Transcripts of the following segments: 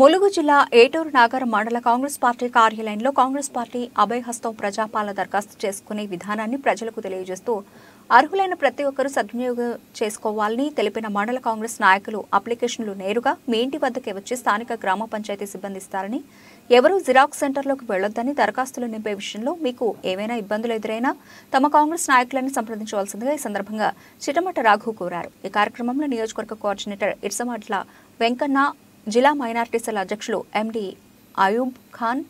ములుగు జిల్లా ఏటూరు నాగర్ మండల కాంగ్రెస్ పార్టీ కార్యాలయంలో కాంగ్రెస్ పార్టీ అభయహస్తం ప్రజాపాలన దరఖాస్తు చేసుకునే విధానాన్ని ప్రజలకు తెలియజేస్తూ అర్హులైన ప్రతి ఒక్కరూ సద్వినియోగం చేసుకోవాలని తెలిపిన మండల కాంగ్రెస్ నాయకులు అప్లికేషన్లు నేరుగా మీ ఇంటి వద్దకే వచ్చి స్థానిక గ్రామ పంచాయతీ సిబ్బంది ఇస్తారని, ఎవరూ జిరాక్స్ సెంటర్లోకి వెళ్లొద్దని, దరఖాస్తులు నింపే విషయంలో మీకు ఏవైనా ఇబ్బందులు ఎదురైనా తమ కాంగ్రెస్ నాయకులను సంప్రదించవలసిందిగా ఈ సందర్భంగా చిటమట రాఘు కోరారు. ఈ కార్యక్రమంలో నియోజకవర్గ కోఆర్డినేటర్ ఇర్సమట్ల వెంకన్న, జిల్లా మైనార్టీ సెల్ అధ్యక్షులు ఎండి అయూబ్ ఖాన్,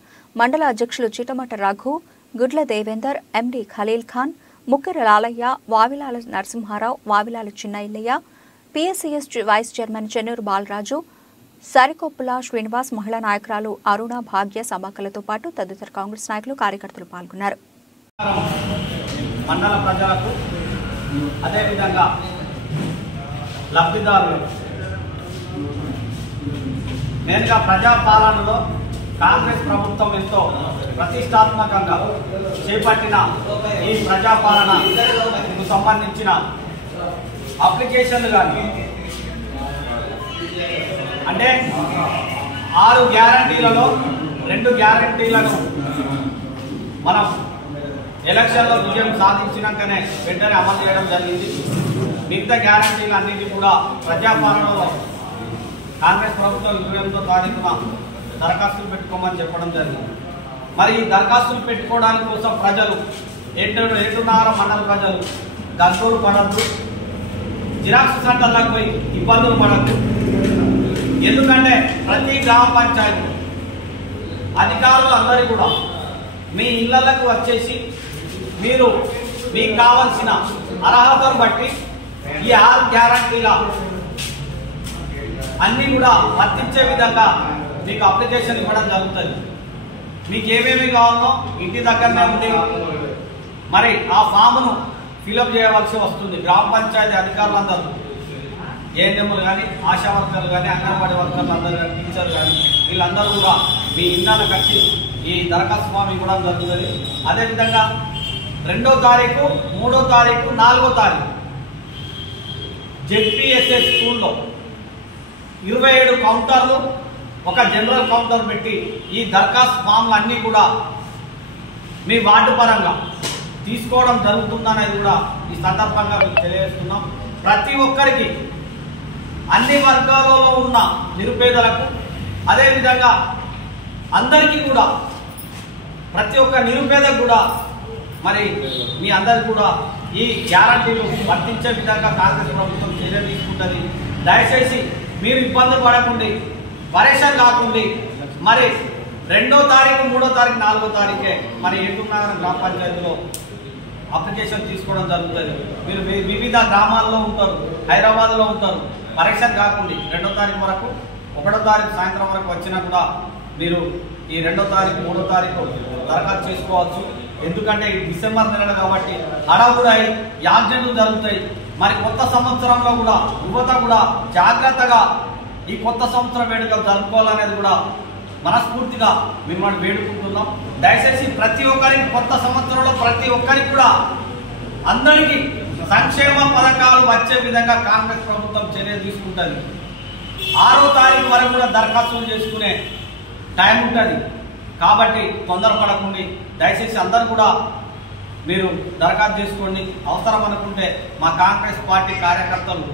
మండల అధ్యక్షులు Chitamata Raghu, Gudla Devender, MD Khalil Khan, Mukkera Lalaiah, Vavilala Narasimha Rao, Vavilala Chinnaiah, PSCS vice chairman Chennur Balaraju, Sarikoppula Srinivas, మహిళా నాయకురాలు అరుణ, భాగ్య, సభాకలతో పాటు తదితర కాంగ్రెస్ నాయకులు, కార్యకర్తలు పాల్గొన్నారు. మండల ప్రజలకు అదేవిధంగా లబ్ధిదారులు నేరుగా ప్రజాపాలనలో కాంగ్రెస్ ప్రభుత్వం ఎంతో ప్రతిష్టాత్మకంగా చేపట్టిన ఈ ప్రజాపాలనకు సంబంధించిన అప్లికేషన్లు కానీ అంటే 6 గ్యారంటీలలో 2 గ్యారంటీలను మనం ఎలక్షన్లో విజయం సాధించినాకనే వెంటనే అమలు చేయడం జరిగింది. మిగతా గ్యారంటీలు అన్నింటి కూడా ప్రజాపాలనలో కాంగ్రెస్ ప్రభుత్వం 28వ తారీఖున దరఖాస్తులు పెట్టుకోమని చెప్పడం జరిగింది. మరి ఈ దరఖాస్తులు పెట్టుకోవడానికి కోసం ప్రజలు ఏటున్నర మండల ప్రజలు గంటూరు పడద్దు, జిరాక్స్ సెంటర్లకు పోయి ఇబ్బందులు పడద్దు. ఎందుకంటే ప్రతి గ్రామ పంచాయతీ అధికారులు అందరూ కూడా మీ ఇళ్లకు వచ్చేసి మీరు మీకు కావాల్సిన అర్హతను బట్టి ఈ 6 గ్యారంటీల అన్ని కూడా వర్తించే విధంగా మీకు అప్లికేషన్ ఇవ్వడం జరుగుతుంది. మీకు ఏమేమి కావాలో ఇంటి దగ్గరనే ఉంది. మరి ఆ ఫామ్ను ఫిలప్ చేయవలసి వస్తుంది. గ్రామ పంచాయతీ అధికారులందరూ, ఏఎన్ఎంలు కానీ, ఆశా వర్కర్లు కానీ, అంగన్వాడీ వర్కర్లు అందరూ కానీ, టీచర్లు కానీ, వీళ్ళందరూ కూడా మీ ఇళ్ళకి వచ్చి ఈ దరఖాస్తు ఫామ్ ఇవ్వడం జరుగుతుంది. అదేవిధంగా 2వ తారీఖు, 3వ తారీఖు, 4వ తారీఖు జెడ్పీఎస్ఎస్ స్కూల్లో 27 కౌంటర్లు, ఒక జనరల్ కౌంటర్ పెట్టి ఈ దరఖాస్తు ఫామ్లు అన్నీ కూడా మీ వార్డు పరంగా తీసుకోవడం జరుగుతుందనేది కూడా ఈ సందర్భంగా మీకు తెలియజేస్తున్నాం. ప్రతి ఒక్కరికి, అన్ని వర్గాలలో ఉన్న నిరుపేదలకు, అదేవిధంగా అందరికీ కూడా, ప్రతి ఒక్క నిరుపేదకు కూడా మరి మీ అందరికి కూడా ఈ గ్యారంటీలు వర్తించే విధంగా కాంగ్రెస్ ప్రభుత్వం చర్య తీసుకుంటుంది. దయచేసి మీరు ఇబ్బందులు పడకండి, పరేషాన్ కాకండి. మరి 2వ తారీఖు, 3వ తారీఖు, 4వ తారీఖే మరి ఏటున్నగరం గ్రామ పంచాయతీలో అప్లికేషన్ తీసుకోవడం జరుగుతుంది. మీరు వివిధ గ్రామాల్లో ఉంటారు, హైదరాబాద్లో ఉంటారు, పరేషాన్ కాకండి. 2వ తారీఖు వరకు, 1వ తారీఖు సాయంత్రం వరకు వచ్చినా కూడా మీరు ఈ 2వ తారీఖు, 3వ తారీఖు దరఖాస్తు చేసుకోవచ్చు. ఎందుకంటే ఈ డిసెంబర్ నెల కాబట్టి హడావుడై యాక్సిడెంట్లు జరుగుతాయి. మరి కొత్త సంవత్సరంలో కూడా యువత కూడా జాగ్రత్తగా ఈ కొత్త సంవత్సరం వేడుకలు జరుపుకోవాలనేది కూడా మనస్ఫూర్తిగా మిమ్మల్ని వేడుకుంటున్నాం. దయచేసి ప్రతి ఒక్కరికి కొత్త సంవత్సరంలో ప్రతి ఒక్కరికి కూడా అందరికీ సంక్షేమ పథకాలు వచ్చే విధంగా కాంగ్రెస్ ప్రభుత్వం చర్య తీసుకుంటుంది. 6వ తారీఖు వరకు కూడా దరఖాస్తులు చేసుకునే టైం ఉంటుంది. కాబట్టి తొందరపడకండి. దయచేసి అందరూ కూడా మీరు దరఖాస్తు చేసుకోండి. అవసరం అనుకుంటే మా కాంగ్రెస్ పార్టీ కార్యకర్తలు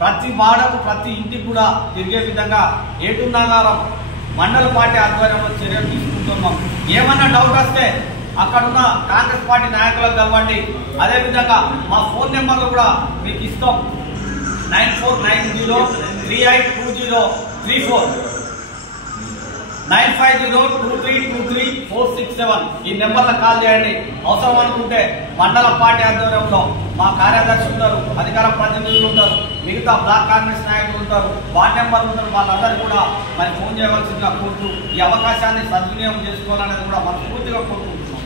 ప్రతి వాడకు, ప్రతి ఇంటికి కూడా తిరిగే విధంగా ఏటున్నగరం మండల పార్టీ ఆధ్వర్యంలో చర్యలు తీసుకుంటున్నాం. ఏమన్నా డౌట్ వస్తే అక్కడున్న కాంగ్రెస్ పార్టీ నాయకులకు కలవండి. అదేవిధంగా మా ఫోన్ నెంబర్లు కూడా మీకు ఇస్తాం. 9490382034, 9502323467 ఈ నెంబర్లకు కాల్ చేయండి. అవసరం అనుకుంటే మండల పార్టీ ఆధ్వర్యంలో మా కార్యదర్శి ఉంటారు, అధికార ప్రతినిధులు ఉంటారు, మిగతా బ్లాక్ కాంగ్రెస్ నాయకులు ఉంటారు, వార్డు నెంబర్లు ఉంటారు. వాళ్ళందరూ కూడా మరి ఫోన్ చేయవలసిందిగా కోరుతూ ఈ అవకాశాన్ని సద్వినియోగం చేసుకోవాలనేది కూడా మనస్ఫూర్తిగా కోరుకుంటున్నాం.